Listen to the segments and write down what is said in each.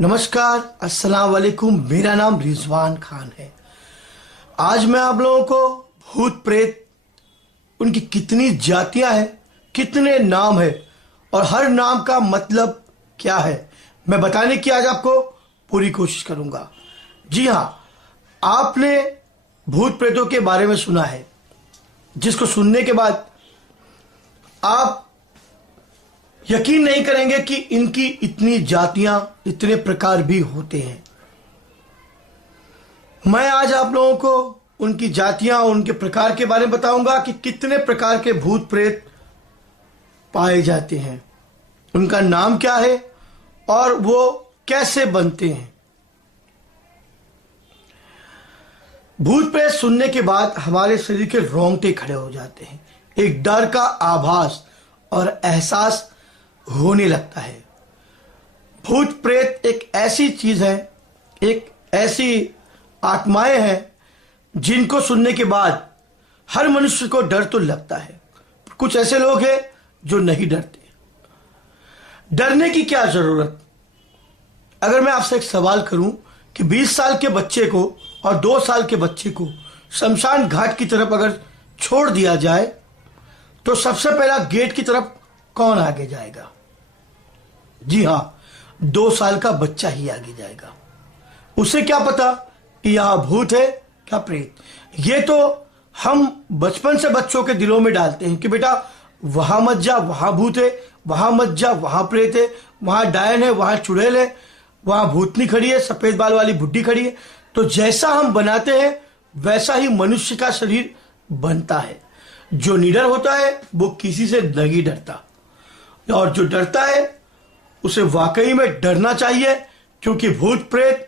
नमस्कार, अस्सलाम वालेकुम। मेरा नाम रिजवान खान है। आज मैं आप लोगों को भूत प्रेत, उनकी कितनी जातियां हैं, कितने नाम है और हर नाम का मतलब क्या है, मैं बताने की आज आपको पूरी कोशिश करूंगा। जी हाँ, आपने भूत प्रेतों के बारे में सुना है, जिसको सुनने के बाद आप यकीन नहीं करेंगे कि इनकी इतनी जातियां, इतने प्रकार भी होते हैं। मैं आज आप लोगों को उनकी जातियां और उनके प्रकार के बारे में बताऊंगा कि कितने प्रकार के भूत प्रेत पाए जाते हैं, उनका नाम क्या है और वो कैसे बनते हैं। भूत प्रेत सुनने के बाद हमारे शरीर के रोंगटे खड़े हो जाते हैं, एक डर का आभास और एहसास होने लगता है। भूत प्रेत एक ऐसी चीज है, एक ऐसी आत्माएं हैं जिनको सुनने के बाद हर मनुष्य को डर तो लगता है। कुछ ऐसे लोग हैं जो नहीं डरते। डरने की क्या जरूरत। अगर मैं आपसे एक सवाल करूं कि 20 साल के बच्चे को और 2 साल के बच्चे को शमशान घाट की तरफ अगर छोड़ दिया जाए तो सबसे पहला गेट की तरफ कौन आगे जाएगा? जी हां, 2 साल का बच्चा ही आगे जाएगा। उसे क्या पता कि यहां भूत है क्या प्रेत। ये तो हम बचपन से बच्चों के दिलों में डालते हैं कि बेटा वहां मत जा, वहां भूत है, वहां मत जा, वहां प्रेत है, वहां डायन है, वहां चुड़ैल है, वहां भूतनी खड़ी है, सफेद बाल वाली बुड्ढी खड़ी है। तो जैसा हम बनाते हैं वैसा ही मनुष्य का शरीर बनता है। जो निडर होता है वो किसी से नहीं डरता, और जो डरता है उसे वाकई में डरना चाहिए, क्योंकि भूत प्रेत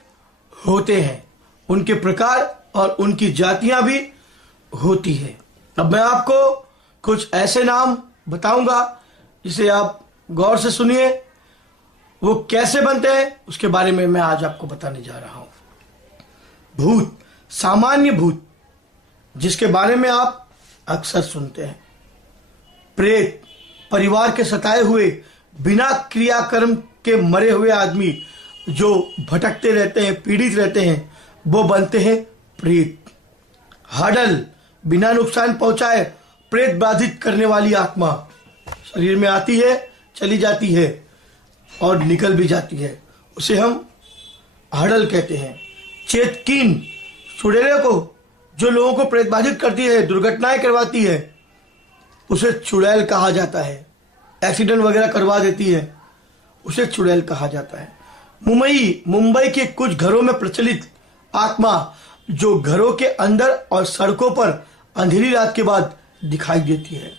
होते हैं, उनके प्रकार और उनकी जातियां भी होती है। अब मैं आपको कुछ ऐसे नाम बताऊंगा जिसे आप गौर से सुनिए। वो कैसे बनते हैं उसके बारे में मैं आज आपको बताने जा रहा हूं। भूत, सामान्य भूत जिसके बारे में आप अक्सर सुनते हैं। प्रेत, परिवार के सताए हुए, बिना क्रियाकर्म के मरे हुए आदमी जो भटकते रहते हैं, पीड़ित रहते हैं, वो बनते हैं प्रेत। हाडल, बिना नुकसान पहुंचाए प्रेत बाधित करने वाली आत्मा शरीर में आती है, चली जाती है और निकल भी जाती है, उसे हम हाडल कहते हैं। चेतकीन, चुड़ैलों को जो लोगों को प्रेत बाधित करती है, दुर्घटनाएं करवाती है, उसे चुड़ैल कहा जाता है। एक्सीडेंट वगैरह करवा देती है, उसे चुड़ैल कहा जाता है। मुंबई के कुछ घरों में प्रचलित आत्मा जो घरों के अंदर और सड़कों पर अंधेरी रात के बाद दिखाई देती है।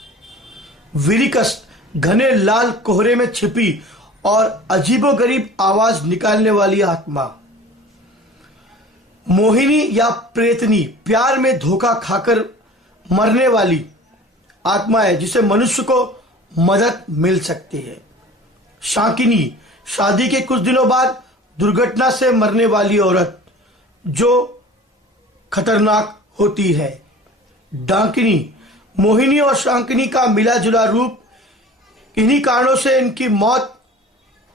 विरिकस, घने लाल कोहरे में छिपी और अजीबोगरीब आवाज निकालने वाली आत्मा। मोहिनी या प्रेतनी, प्यार में धोखा खाकर मरने वाली आत्मा है जिसे मनुष्य को मदद मिल सकती है। शाकिनी, शादी के कुछ दिनों बाद दुर्घटना से मरने वाली औरत जो खतरनाक होती है। डाकिनी, मोहिनी और शाकिनी का मिला जुला रूप। इन्हीं कारणों से इनकी मौत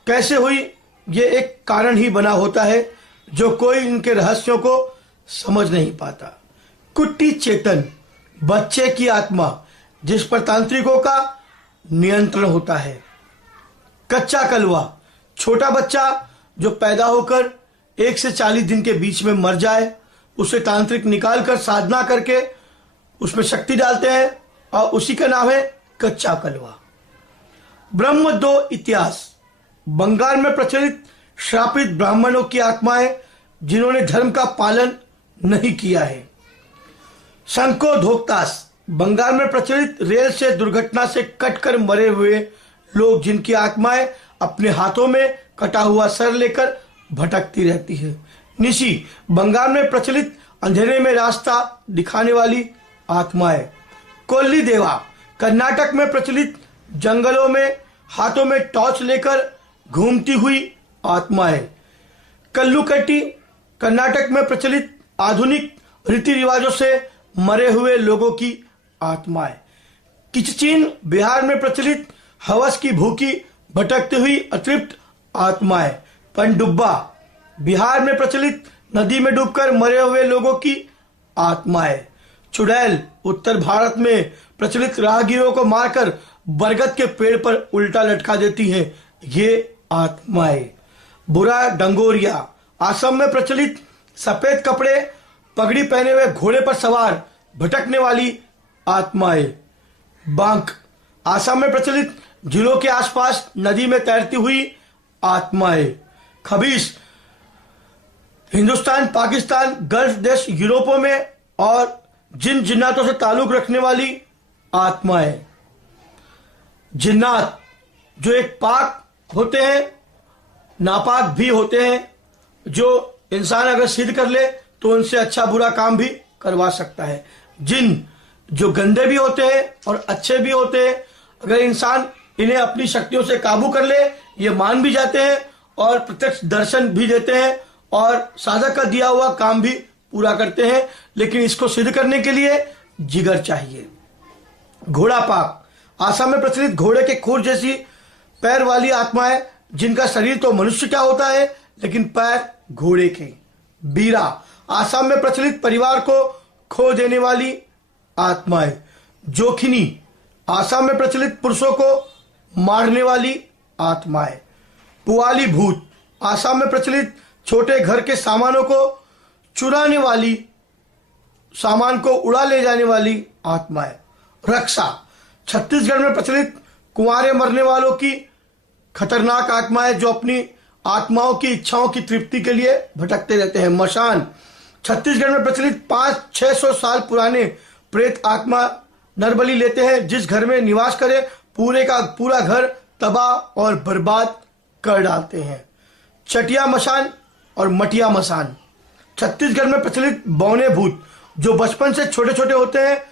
कैसे हुई ये एक कारण ही बना होता है जो कोई इनके रहस्यों को समझ नहीं पाता। कुट्टी चेतन, बच्चे की आत्मा जिस पर तांत्रिकों का नियंत्रण होता है। कच्चा कलवा, छोटा बच्चा जो पैदा होकर 1 से 40 दिन के बीच में मर जाए, उसे तांत्रिक निकालकर साधना करके उसमें शक्ति डालते हैं और उसी का नाम है कच्चा कलवा। ब्रह्मदो इतिहास, बंगाल में प्रचलित श्रापित ब्राह्मणों की आत्माएं जिन्होंने धर्म का पालन नहीं किया है। शंको धोक्तास, बंगाल में प्रचलित रेल से दुर्घटना से कटकर मरे हुए लोग जिनकी आत्माएं अपने हाथों में कटा हुआ सर लेकर भटकती रहती है। निशी, बंगाल में प्रचलित अंधेरे में रास्ता दिखाने वाली आत्माएं। कोल्ली देवा, कर्नाटक में प्रचलित जंगलों में हाथों में टॉर्च लेकर घूमती हुई आत्माएं। कल्लुकट्टी, कर्नाटक में प्रचलित आधुनिक रीति रिवाजों से मरे हुए लोगों की आत्माएं। किचचीन, बिहार में प्रचलित हवस की भूखी भटकती हुई अतृप्त आत्माएं। पनडुब्बा, बिहार में प्रचलित नदी में डूबकर मरे हुए लोगों की आत्माएं। चुड़ैल, उत्तर भारत में प्रचलित राहगीरों को मारकर बरगद के पेड़ पर उल्टा लटका देती हैं ये आत्माएं। बुरा डंगोरिया, असम में प्रचलित सफेद कपड़े पगड़ी पहने हुए घोड़े पर सवार भटकने वाली आत्माएं। बांक, असम में प्रचलित झीलों के आसपास नदी में तैरती हुई आत्माएं। खबीस, हिंदुस्तान, पाकिस्तान, गल्फ देश, यूरोपों में और जिन जिन्नातों से ताल्लुक रखने वाली आत्माएं। जिन्नात, जो एक पाक होते हैं, नापाक भी होते हैं, जो इंसान अगर सिद्ध कर ले तो उनसे अच्छा बुरा काम भी करवा सकता है। जिन, जो गंदे भी होते हैं और अच्छे भी होते हैं, अगर इंसान इन्हें अपनी शक्तियों से काबू कर ले, ये मान भी जाते हैं और प्रत्यक्ष दर्शन भी देते हैं और साधक का दिया हुआ काम भी पूरा करते हैं, लेकिन इसको सिद्ध करने के लिए जिगर चाहिए। घोड़ा पाक, आसाम में प्रचलित घोड़े के खुर जैसी पैर वाली आत्माएं, जिनका शरीर तो मनुष्य का होता है लेकिन पैर घोड़े के। बीरा, आसाम में प्रचलित परिवार को खो देने वाली आत्माएं। जोखिनी, आसाम में प्रचलित पुरुषों को मारने वाली आत्माएं। पुआली भूत, आसाम में प्रचलित छोटे घर के सामानों को चुराने वाली, सामान को उड़ा ले जाने वाली आत्माएं। रक्षा, छत्तीसगढ़ में प्रचलित कुंवारे मरने वालों की खतरनाक आत्माएं, जो अपनी आत्माओं की इच्छाओं की तृप्ति के लिए भटकते रहते हैं। मशान, छत्तीसगढ़ में प्रचलित 500-600 साल पुराने प्रेत आत्मा नरबली लेते हैं, जिस घर में निवास करे पूरे का पूरा घर तबाह और बर्बाद कर डालते हैं। चटिया मशान और मटिया मशान, छत्तीसगढ़ में प्रचलित बौने भूत, जो बचपन से छोटे छोटे होते हैं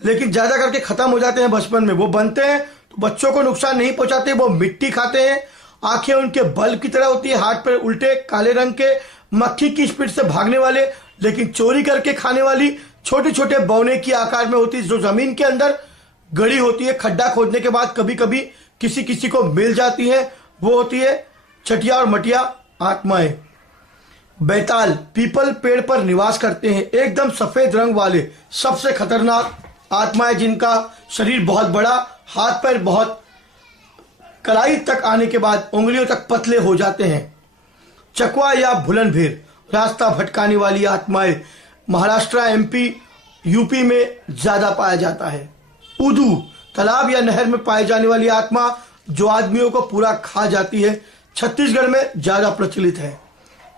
लेकिन ज्यादा करके खत्म हो जाते हैं बचपन में। वो बनते हैं तो बच्चों को नुकसान नहीं पहुंचाते, वो मिट्टी खाते हैं, आंखें उनके बल्ब की तरह होती है, हाथ पर उल्टे काले रंग के, मक्खी की स्पीड से भागने वाले लेकिन चोरी करके खाने वाली छोटे छोटे बौने की आकार में होती है, जो जमीन के अंदर गड़ी होती है, खड्डा खोदने के बाद कभी कभी किसी किसी को मिल जाती है, वो होती है चटिया और मटिया आत्माएं। बैताल, पीपल पेड़ पर निवास करते हैं, एकदम सफेद रंग वाले सबसे खतरनाक आत्माएं, जिनका शरीर बहुत बड़ा, हाथ पैर बहुत कलाई तक आने के बाद उंगलियों तक पतले हो जाते हैं। चकवा या भुलनभीर, रास्ता भटकाने वाली आत्माएं, महाराष्ट्र, एमपी, यूपी में ज्यादा पाया जाता है। उदू, तालाब या नहर में पाई जाने वाली आत्मा, जो आदमियों को पूरा खा जाती है, छत्तीसगढ़ में ज्यादा प्रचलित है।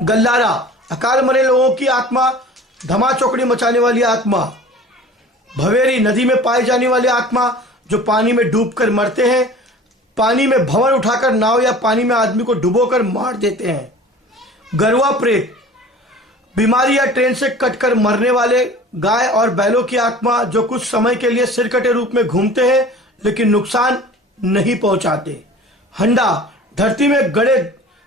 गल्लारा, अकाल मरे लोगों की आत्मा, धमा चौकड़ी मचाने वाली आत्मा। भवेरी, नदी में पाई जाने वाली आत्मा, जो पानी में डूबकर मरते हैं, पानी में भंवर उठाकर नाव या पानी में आदमी को डुबोकर मार देते हैं। गरुआ प्रेत, बीमारी या ट्रेन से कटकर मरने वाले गाय और बैलों की आत्मा, जो कुछ समय के लिए सिरकटे रूप में घूमते हैं लेकिन नुकसान नहीं पहुंचाते। हंडा, धरती में गड़े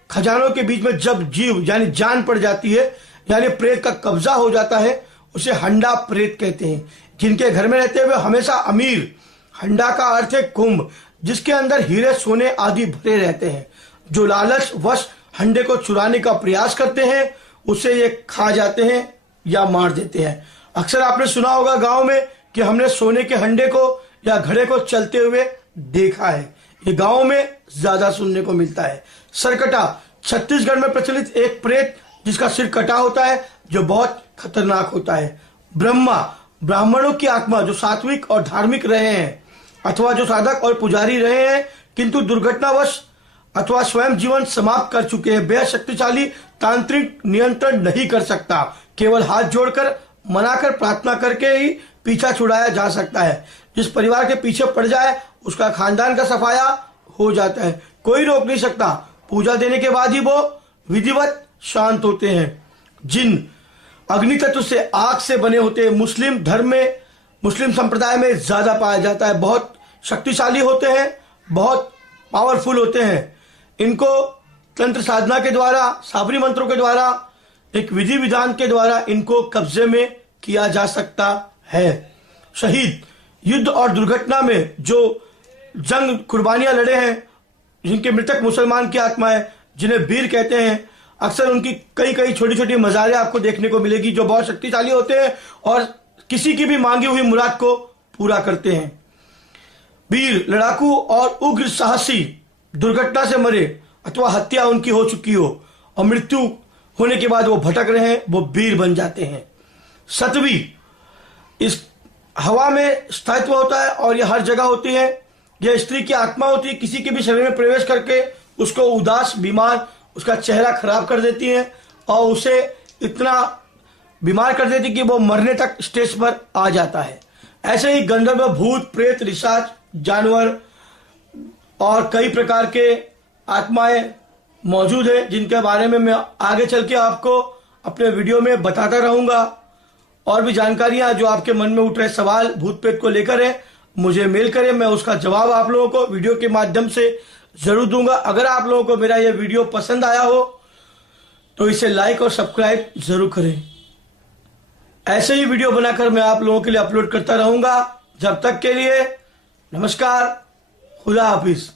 खजानों के बीच में जब जीव यानी जान पड़ जाती है, यानी प्रेत का कब्जा हो जाता है, उसे हंडा प्रेत कहते हैं। जिनके घर में रहते हुए हमेशा अमीर, हंडा का अर्थ है कुंभ, जिसके अंदर हीरे सोने आदि भरे रहते हैं। जो लालच वश हंडे को चुराने का प्रयास करते हैं, उसे ये खा जाते हैं या मार देते हैं। अक्सर आपने सुना होगा गांव में कि हमने सोने के हंडे को या घड़े को चलते हुए देखा है। ये गांव में ज्यादा सुनने को मिलता है। सरकटा, छत्तीसगढ़ में प्रचलित एक प्रेत जिसका सिर कटा होता है, जो बहुत खतरनाक होता है। ब्रह्मा, ब्राह्मणों की आत्मा, जो सात्विक और धार्मिक रहे हैं अथवा जो साधक और पुजारी रहे हैं किंतु दुर्घटनावश अथवा स्वयं जीवन समाप्त कर चुके हैं। बेहद शक्तिशाली, तांत्रिक नियंत्रण नहीं कर सकता, केवल हाथ जोड़कर मनाकर प्रार्थना करके ही पीछा छुड़ाया जा सकता है। जिस परिवार के पीछे पड़ जाए उसका खानदान का सफाया हो जाता है, कोई रोक नहीं सकता। पूजा देने के बाद ही वो विधिवत शांत होते हैं। जिन, अग्नि तत्व से, आग से बने होते हैं। मुस्लिम धर्म में, मुस्लिम संप्रदाय में ज्यादा पाया जाता है। बहुत शक्तिशाली होते हैं, बहुत पावरफुल होते हैं। इनको तंत्र साधना के द्वारा, साबरी मंत्रों के द्वारा, एक विधि विधान के द्वारा इनको कब्जे में किया जा सकता है। शहीद, युद्ध और दुर्घटना में जो जंग कुर्बानियां लड़े हैं, जिनके मृतक मुसलमान की आत्मा है, जिन्हें वीर कहते हैं, अक्सर उनकी कई कई छोटी छोटी मज़ारें आपको देखने को मिलेगी जो बहुत शक्तिशाली होते हैं और किसी की भी मांगी हुई मुराद को पूरा करते हैं। वीर, लड़ाकू और उग्र साहसी दुर्घटना से मरे अथवा हत्या उनकी हो चुकी हो और मृत्यु होने के बाद वो भटक रहे हैं, वो वीर बन जाते हैं। सतवी, इस हवा में स्थायित्व होता है और यह हर जगह होती है। यह स्त्री की आत्मा होती है, किसी के भी शरीर में प्रवेश करके उसको उदास, बीमार, उसका चेहरा खराब कर देती है और उसे इतना बीमार कर देती है कि वो मरने तक स्टेज पर आ जाता है। ऐसे ही गंधर्व, भूत, प्रेत, पिशाच, जानवर और कई प्रकार के आत्माएं मौजूद है जिनके बारे में मैं आगे चल के आपको अपने वीडियो में बताता रहूंगा। और भी जानकारियां जो आपके मन में उठ रहे सवाल भूत प्रेत को लेकर है, मुझे मेल करें, मैं उसका जवाब आप लोगों को वीडियो के माध्यम से जरूर दूंगा। अगर आप लोगों को मेरा यह वीडियो पसंद आया हो तो इसे लाइक और सब्सक्राइब जरूर करें। ऐसे ही वीडियो बनाकर मैं आप लोगों के लिए अपलोड करता रहूंगा। जब तक के लिए नमस्कार, खुदा हाफिज।